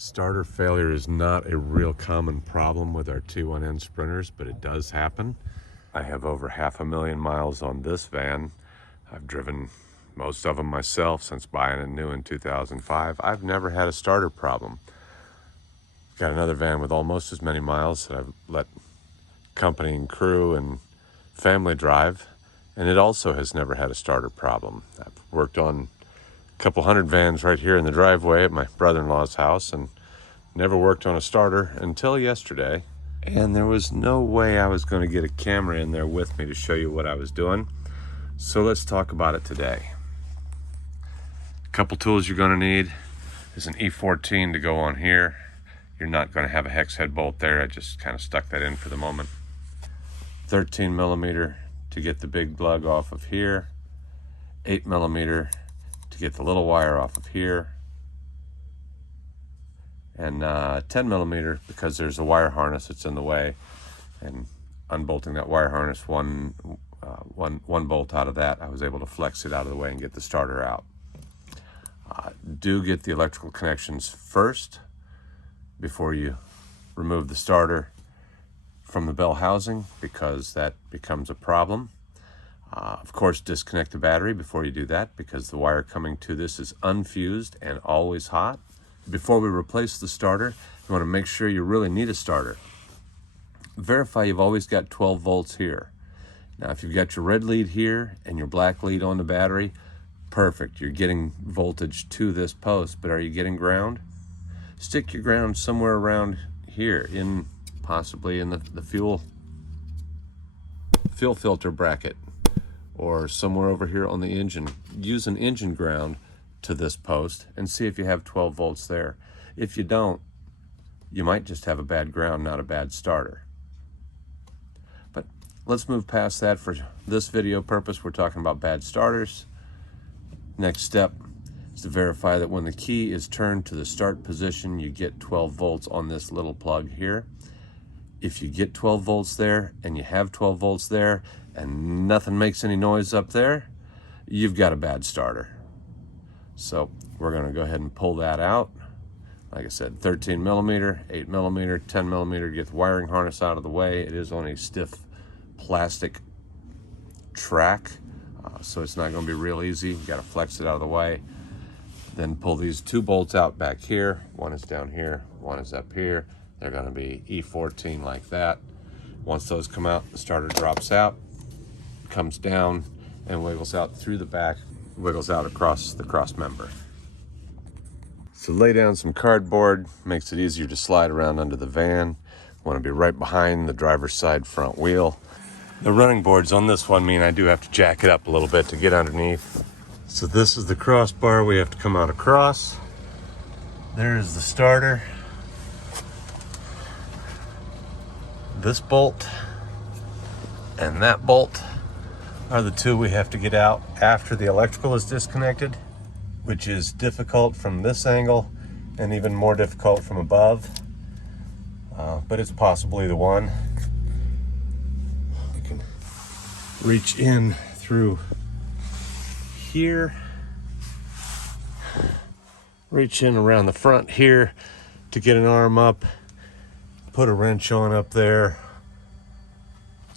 Starter failure is not a real common problem with our T1N Sprinters, but it does happen. I have over 500,000 miles on this van. I've driven most of them myself since buying it new in 2005. I've never had a starter problem. Got another van with almost as many miles that I've let company and crew and family drive, and it also has never had a starter problem. I've worked on a couple hundred vans right here in the driveway at my brother-in-law's house and never worked on a starter until yesterday. And there was no way I was going to get a camera in there with me to show you what I was doing. So let's talk about it today. A couple tools you're going to need is an E14 to go on here. You're not going to have a hex head bolt there. I just kind of stuck that in for the moment. 13 millimeter to get the big lug off of here. 8 millimeter to get the little wire off of here. And 10 millimeter because there's a wire harness that's in the way. And unbolting that wire harness, one bolt out of that, I was able to flex it out of the way and get the starter out. Do get the electrical connections first before you remove the starter from the bell housing, because that becomes a problem. Of course, disconnect the battery before you do that, because the wire coming to this is unfused and always hot. Before we replace the starter, you want to make sure you really need a starter. Verify you've always got 12 volts here. Now, if you've got your red lead here and your black lead on the battery, perfect. You're getting voltage to this post, but are you getting ground? Stick your ground somewhere around here, possibly in the fuel filter bracket, or somewhere over here on the engine. Use an engine ground to this post and see if you have 12 volts there. If you don't, you might just have a bad ground, not a bad starter. But let's move past that. For this video purpose, we're talking about bad starters. Next step is to verify that when the key is turned to the start position, you get 12 volts on this little plug here. If you get 12 volts there and you have 12 volts there and nothing makes any noise up there, you've got a bad starter. So we're going to go ahead and pull that out. Like I said, 13 millimeter, 8 millimeter, 10 millimeter to get the wiring harness out of the way. It is on a stiff plastic track, so it's not going to be real easy. You got to flex it out of the way. Then pull these two bolts out back here. One is down here, one is up here. They're going to be E14 like that. Once those come out, the starter drops out, comes down, and wiggles out through the back, wiggles out across the cross member. So lay down some cardboard, makes it easier to slide around under the van. Want to be right behind the driver's side front wheel. The running boards on this one mean I do have to jack it up a little bit to get underneath. So this is the crossbar we have to come out across. There's the starter. This bolt and that bolt are the two we have to get out after the electrical is disconnected, which is difficult from this angle and even more difficult from above, but it's possibly the one. You can reach in through here, reach in around the front here to get an arm up, put a wrench on up there.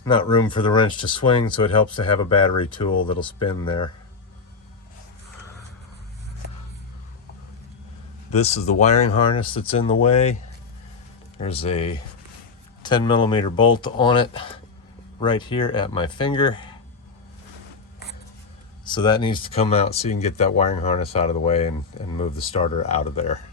Not room for the wrench to swing, so it helps to have a battery tool that'll spin there. This is the wiring harness that's in the way. There's a 10 millimeter bolt on it right here at my finger. So that needs to come out so you can get that wiring harness out of the way and move the starter out of there.